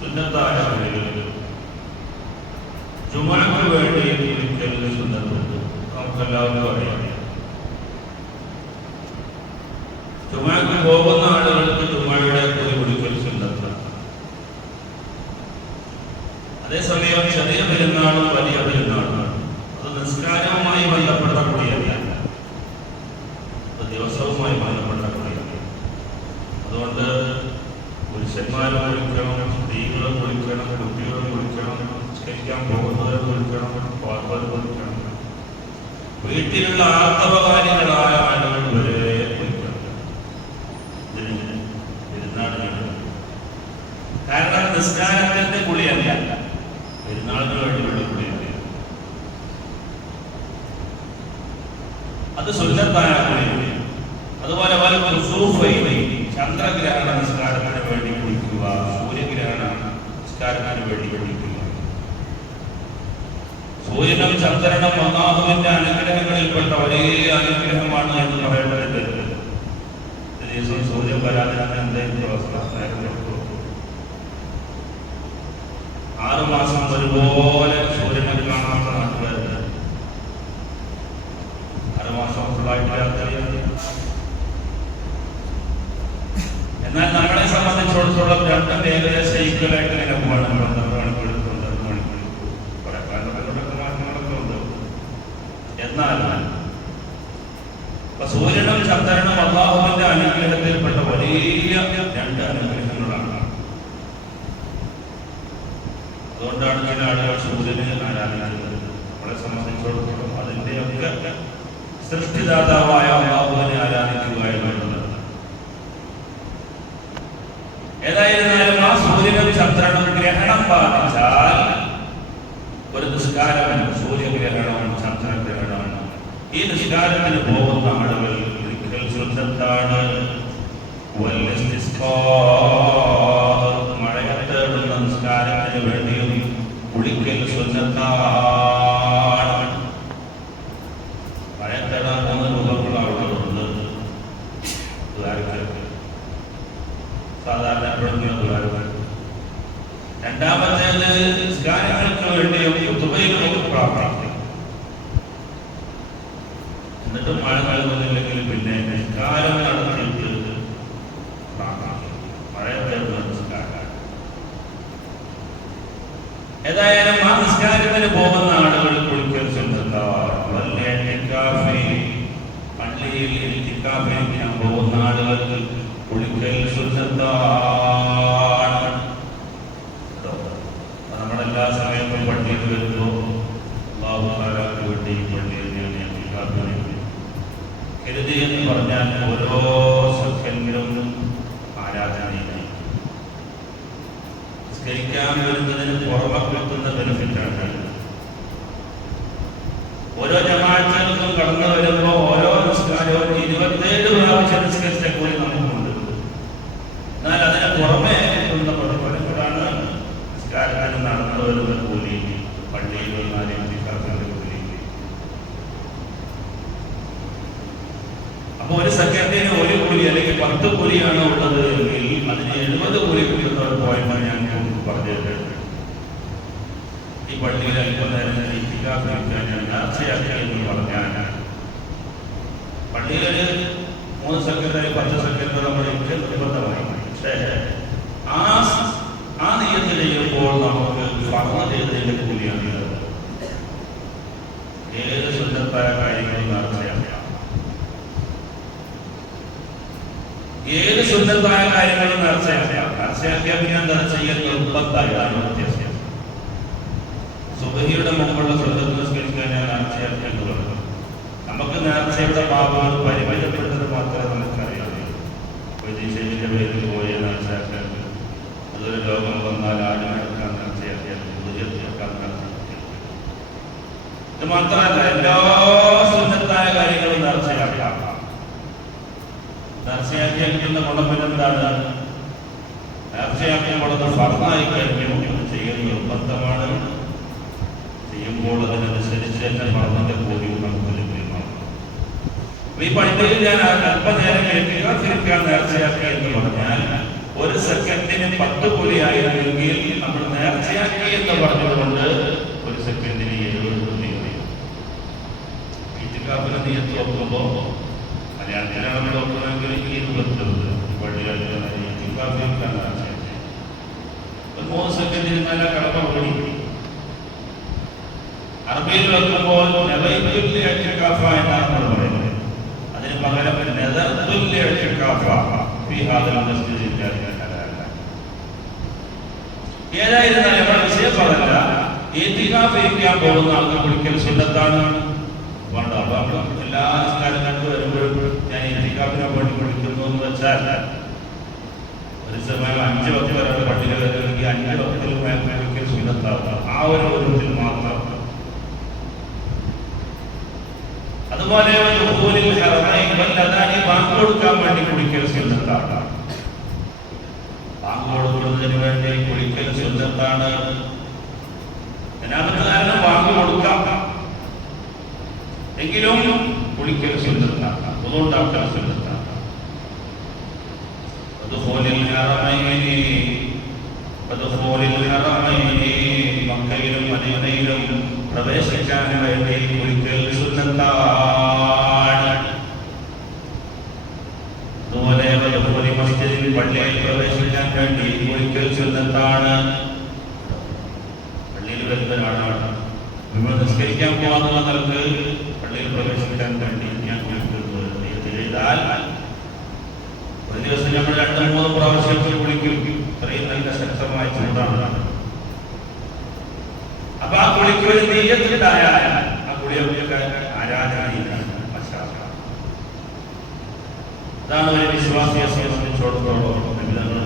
സുന്നത്തായ ജുമാക്ക് വേണ്ടി കുളിക്കലിന് സുന്നത്തുണ്ട്. നമുക്കെല്ലാവർക്കും പോകുന്ന ആളുകൾക്ക് ജുമായുടെ കുളി കുളിക്കൽ സുന്നത്താണ്. അതേസമയം ചെറിയ പെരുന്നാളും വലിയ പെരുന്നാളും അത് നിസ്കാരവുമായി ബന്ധപ്പെട്ട കുളിയല്ല അത് ദിവസവുമായി ബന്ധപ്പെട്ട കുളിയല്ല അതുകൊണ്ട് പുരുഷന്മാരും കുളിക്കണം സ്ത്രീകളും കുളിക്കണം കുട്ടികളും കുളിക്കണം നിസ്കരിക്കാൻ പോകുന്നവരെ കുളിക്കണം പാർപ്പർ കുളിക്കണം വീട്ടിലുള്ള ആർത്തവകാരികളായ ആളുകൾ വരെ കാരണം നിസ്കാരത്തിന്റെ കുളിയല്ല. പെരുന്നാളിന് വേണ്ടിയുള്ള കുളിയല്ല? അത് സുന്നത്തായ കുളിയാണ് അതുപോലെ പല കുസൂഫൈനി ചന്ദ്രഗ്രഹണ നിസ്കാരത്തിൽ നിസ്കാരത്തിന് വേണ്ടി കുളിക്കുക സൂര്യനും ചന്ദ്രനും അള്ളാഹുവിന്റെ അനുഗ്രഹങ്ങളിൽപ്പെട്ട ഒരേ അനുഗ്രഹമാണ് എന്ന് പറയേണ്ടത് ദിവസം സൂര്യൻ വരാതിരുന്ന എന്തെങ്കിലും അവസ്ഥ നേരത്തെ ആറു മാസം ഒരുപോലെ സൂര്യനെ കാണാത്ത നാട്ടുകാരുണ്ട്. ആറു മാസം ഫുള്ളായിട്ട് എന്നാൽ നമ്മളെ സംബന്ധിച്ചിടത്തോളം രണ്ടും ഏകദേശം ഈക്വലായിട്ട് ഇങ്ങനെ ഉണ്ട് എന്നാൽ സൂര്യനും ചന്ദ്രനും അള്ളാഹുവിന്റെ അനുഗ്രഹത്തിൽപ്പെട്ട വലിയ രണ്ട് അനുഗ്രഹങ്ങളാണ് അതുകൊണ്ടാണ് ചില ആളുകൾ സൂര്യനെ ആരാധിക്കുന്നത് നമ്മളെ സംബന്ധിച്ചിടത്തോളം അതിന്റെയൊക്കെ സൃഷ്ടിദാതാവായ അള്ളാഹുവിനെ ആരാധിക്കുക എന്നുള്ളത് ഏതായിരുന്നാലും ആ സൂര്യനും ചന്ദ്രനും ഗ്രഹണം ബാധിച്ചാൽ ഒരു നിസ്കാരമാണ് സൂര്യഗ്രഹണവും ചന്ദ്രഗ്രഹണവും ഈ നിസ്കാരത്തിന് പോകുന്ന ആളുകൾ ഒരിക്കൽ ശ്രദ്ധത്താണ് മഴയത്തേടുന്ന നിസ്കാരത്തിന് വേണ്ടിയും കുളിക്കൽ സുന്നത്താണ് മഴ തേടാൻ മൂന്ന് രൂപങ്ങളാണുള്ളത് സാധാരണ എപ്പോഴെങ്കിലും രണ്ടാമത്തേത് നിസ്കാരങ്ങൾക്ക് വേണ്ടിയും കുത്തുബയിലും പ്രാർത്ഥിക്കും. എന്നിട്ട് മഴ നൽകുന്നില്ലെങ്കിൽ പിന്നെ നിസ്കാരം നടത്തിയിട്ട് പ്രാർത്ഥിക്കും മഴ തേടുന്ന നിസ്കാരം ഏതായാലും ആ നിസ്കാരത്തിന് പോകുന്ന ആളുകൾ കുളിക്കൽ പള്ളിയിൽ ഇരിക്കാൻ പോകുന്ന ആളുകൾക്ക് കുളിക്കൽ സുന്നത്താണ് കേട്ടോ? അപ്പൊ നമ്മളെല്ലാ സമയത്തും പള്ളിയിൽ വരുമ്പോൾ അള്ളാഹു താലാക്ക് വേണ്ടി ഈ പള്ളിയിൽ ഞാൻ ഇത്തിക്കാഫിന് കരുതി എന്ന് പറഞ്ഞാൽ ഓരോ സെക്കൻഡിലും ആരാധനയിലാണ് നിസ്കരിക്കാൻ വരുന്നതിന് പുറമെ കിട്ടുന്ന ബെനിഫിറ്റാണ് ഓരോ ജമാഅത്തുകൾക്കും കടന്നു വരുമ്പോൾ ഓരോ നിസ്കാരവും ഇരുപത്തേഴ് പ്രാവശ്യം നിസ്കരിച്ച കൂലി നമുക്കുണ്ട് എന്നാൽ അതിന് പുറമെ കിട്ടുന്ന പ്രതിഫലങ്ങളാണ് നിസ്കാരത്തിന് നടന്നു വരുന്ന കൂലി പള്ളിയിൽ വന്നാലും നിസ്കാരത്തിന്റെ കൂലി അപ്പൊ ഒരു സെക്കൻഡിന് ഒരു കൂലി അല്ലെങ്കിൽ പത്ത് കൂലിയാണ് ഉള്ളത് എങ്കിൽ അതിന് എഴുപത് കൂലി കിട്ടുന്ന ഒരു പോയിന്റ് ഞാൻ നിങ്ങൾക്ക് പറഞ്ഞത് ഈ പള്ളിയിൽ അല്പനേരം ഇത്തിക്കാഫിരിക്കാൻ ഞാൻ നേർച്ചയാക്കി എന്ന് പറഞ്ഞാൽ പള്ളിയിൽ മൂന്ന് സെക്കൻഡ് പത്ത് സെക്കൻഡ് നമ്മൾ എനിക്ക് നിർബന്ധമായി പക്ഷേ ആ ആ നിയത്ത് ചെയ്യുമ്പോൾ നമുക്ക് ഫർമ ചെയ്തതിന്റെ കൂലിയാണ്. ഏത് സുന്ദരത്തായ കാര്യങ്ങളും നേർച്ചയാക്കാം ഏത് സുന്ദരമായ കാര്യങ്ങളും നേർച്ചയാക്കാം മുമ്പുള്ള ശ്രദ്ധ നിസ്കരിക്കാൻ ഞാൻ നേർച്ചയാക്കേണ്ടതുണ്ട് നമുക്ക് നേർച്ചയുടെ ഭാവങ്ങൾ പരിമിതപ്പെടുന്നത് മാത്രമേ വിദേശത്തിന്റെ പേരിൽ പോയ നേർച്ചയാക്കാൻ അതൊരു ലോകം വന്നാൽ ആടിനെടുക്കാൻ നേർച്ചയാക്കിയാൽ നേർച്ചയാക്കിയാൽ ഇത് മാത്രമല്ല എല്ലാ സുന്നത്തായ കാര്യങ്ങളും നേർച്ചയാക്കാം കിട്ടുന്ന ഗുണം എന്താണ്? നേർച്ചയാക്കപ്പെടുന്ന ഫർണായി ഇത് ചെയ്യുന്ന നിർബന്ധമാണ്. ചെയ്യുമ്പോൾ അതിനനുസരിച്ച് തന്നെ ഭർത്തന്റെ കൂലിയും നമുക്ക് ലഭ്യമാണ്. ഈ പള്ളിയിൽ ഞാൻ അല്പനേരം കേൾക്കാതിരിക്കാൻ നേർച്ചയാക്കുക എന്ന് പറഞ്ഞാൽ ഒരു സെക്കൻഡിന് പത്ത് കുലിയായിരുന്നെങ്കിൽ നമ്മൾ നേർച്ചയാക്കി എന്ന് പറഞ്ഞുകൊണ്ട് ഒരു സെക്കൻഡിന് എഴുപത് കുലി ഇത്തിക്കാപ്പിന് നീയത്ത് നോക്കുമ്പോൾ ഏതായിരുന്നാലും നമ്മുടെ വിഷയം പറഞ്ഞ ഇഅ്തികാഫ് ഇരിക്കാൻ പോകുന്ന ആൾക്ക് കുളിക്കൽ സുന്നത്താണ്. വേണ്ട. അപ്പൊ എല്ലാ നിസ്കാരങ്ങൾക്ക് വരുമ്പോഴും ഞാൻ എത്തിക്കാപ്പിനെ വേണ്ടി വിളിക്കുന്നു എന്ന് വെച്ചാൽ ഒരു സമയം അഞ്ച് വക്തി വരെ പട്ടിക വരുമെങ്കിൽ അഞ്ച് പത്തിൽ കുളിക്കൽ സുഖത്താവുക ആ ഒരു രൂപത്തിൽ മാത്രം അതുപോലെ ബാങ്ക് കൊടുക്കാൻ വേണ്ടി കുളിക്കൽ സുന്നത്താണ് ബാങ്ക് കൊടുക്കുന്നതിന് വേണ്ടി കുളിക്കൽ സുന്നത്താണ് അതിനകത്ത് കാരണം ബാങ്ക് കൊടുക്കാം എങ്കിലും കുളിക്കൽ സുന്നത്താണ്. അതുകൊണ്ടാക്കാൻ സുന്നത്താണ്. ഹറമൈനി മക്കയിലും മദീനയിലും പ്രവേശിക്കാൻ വേണ്ടി കുളിക്കൽ സുന്നത്താണ് അതുപോലെ വദുഖൂലി മസ്ജിദിൽ പള്ളിയിൽ പ്രവേശിക്കാൻ വേണ്ടി കുളിക്കൽ സുന്നത്താണ് പള്ളിയിൽ വരുന്ന ഒരാളാണ് നമ്മൾ നിസ്കരിക്കാൻ പോകാന്നുള്ള നിലയ്ക്ക് പള്ളിയിൽ പ്രവേശിക്കാൻ വേണ്ടി ഞാൻ ചെയ്താൽ ഒരു ദിവസം നമ്മൾ രണ്ടോ മൂന്ന് പ്രാവശ്യം വിളിക്കും. ഇത്രയും നല്ല ശക്തമായ ചൂടാണ്. അപ്പൊ ആ കുളിക്ക് ഒരു നീയത്തുണ്ടായാൽ ആ കുളിയൊക്കെ ആരാധനയിലാണ്. അതാണ് ഒരു വിശ്വാസിയെ സംബന്ധിച്ചിടത്തോളം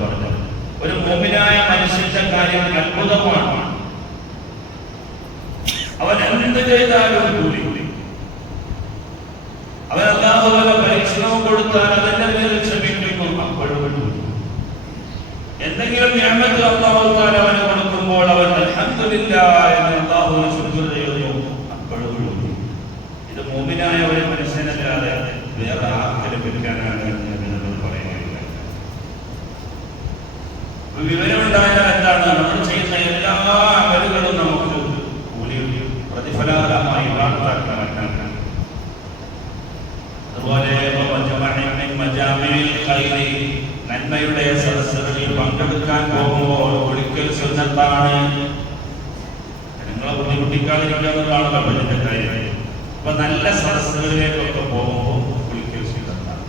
പറഞ്ഞത്. ഒരു മോമിനായ മനുഷ്യന്റെ കാര്യം അത്ഭുതമാണ്. ചെയ്താലും കൂലി അവൻ അല്ലാഹുവല്ല പരീക്ഷണവും കൊടുത്താൽ അതിന്റെ പേരിൽ അപ്പോഴും കൂലി. എന്തെങ്കിലും ഞാമത്ത് അള്ളാഹുത്താൽ അവന് കൊടുക്കുമ്പോൾ അവൻ അൽഹംദുലില്ല എന്ന് അള്ളാഹു ശുദ്ധതയോ അപ്പോഴും ഇത് മോമിനായ ഒരു മനുഷ്യനല്ലാതെ വേറെ ആർക്കും പറയുന്നില്ല ഒരു വിവരമുണ്ടായാൽ എന്താണ് നമ്മൾ ചെയ്യുന്ന എല്ലാ അമലുകളും നമുക്ക് കൂലി പ്രതിഫലകരമായി വാർത്താക്കാൻ പറ്റാൻ അതുപോലെ നന്മയുടെ സദസ്സുകളിൽ പങ്കെടുക്കാൻ പോകുമ്പോൾ ഒരിക്കൽ സുന്നത്താണ് നിങ്ങളെ ബുദ്ധിമുട്ടിക്കാതിരിക്കുക എന്നുള്ളതാണല്ലോ ഇതിന്റെ കാര്യം. അപ്പൊ നല്ല സദസ്സുകളിലേക്കൊക്കെ പോകുമ്പോൾ ഒരിക്കൽ സുന്നത്താണ്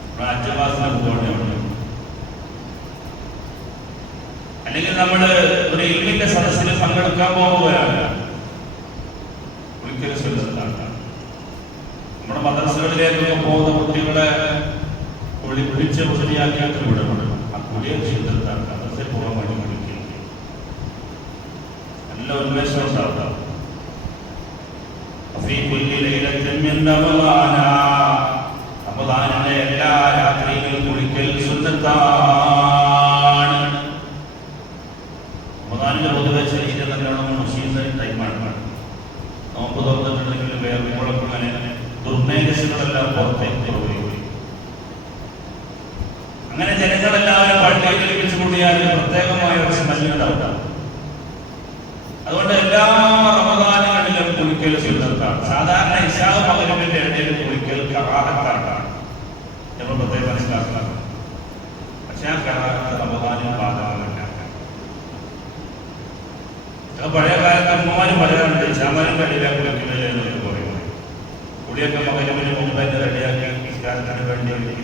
നമ്മുടെ അഞ്ചമാസം അല്ലെങ്കിൽ നമ്മൾ ഒരു ഇൽമിന്റെ സദസ്സിൽ പങ്കെടുക്കാൻ പോകുകയാണ്. നമ്മുടെ മദ്രസകളിലേക്കൊക്കെ പോകുന്ന കുട്ടികളെ കുളി കുളിച്ച് ശരിയാക്കിയാത്ത വിടുന്നുണ്ട് ആ കുളിയെ ശുദ്ധത്താണ് മദ്രസയിൽ പോകാൻ വേണ്ടി കുളിക്കുക നല്ല ഉന്മേഷം ഉണ്ടാക്കാം എല്ലാ രാത്രിയിലും കുളിക്കൽ സുന്നത്താണ് പുറത്തേക്ക് പോയി. അങ്ങനെ ജനങ്ങളെല്ലാവരും പള്ളിയിൽ ഒരുമിച്ച് കൂടിയാൽ പ്രത്യേകമായ ഒരു അതുകൊണ്ട് എല്ലാ റമദാനുകളിലും കുളിക്കൽ സുന്നത്താണ് സാധാരണ ഇഷാവ് മകരവിന്റെ ഇടയിൽ കുളിക്കൽ കറാഹത്താണ് നമ്മൾ പ്രത്യേകം മനസ്സിലാക്കണം. പക്ഷെ ആ കറാഹത്ത് റമദാനിൽ ബാധകമല്ല. പഴയ കാലത്ത് അമ്മമാരും പറയാറുണ്ട് ഇഷാമാരും ഇടയിലാണ് കുളിക്കുന്നത് എന്നൊക്കെ പറയും കുളിയൊക്കെ മകരവിന് മുമ്പ് തന്നെ റെഡിയാക്കി നിസ്കാരത്തിന് വേണ്ടി ഒരുക്കി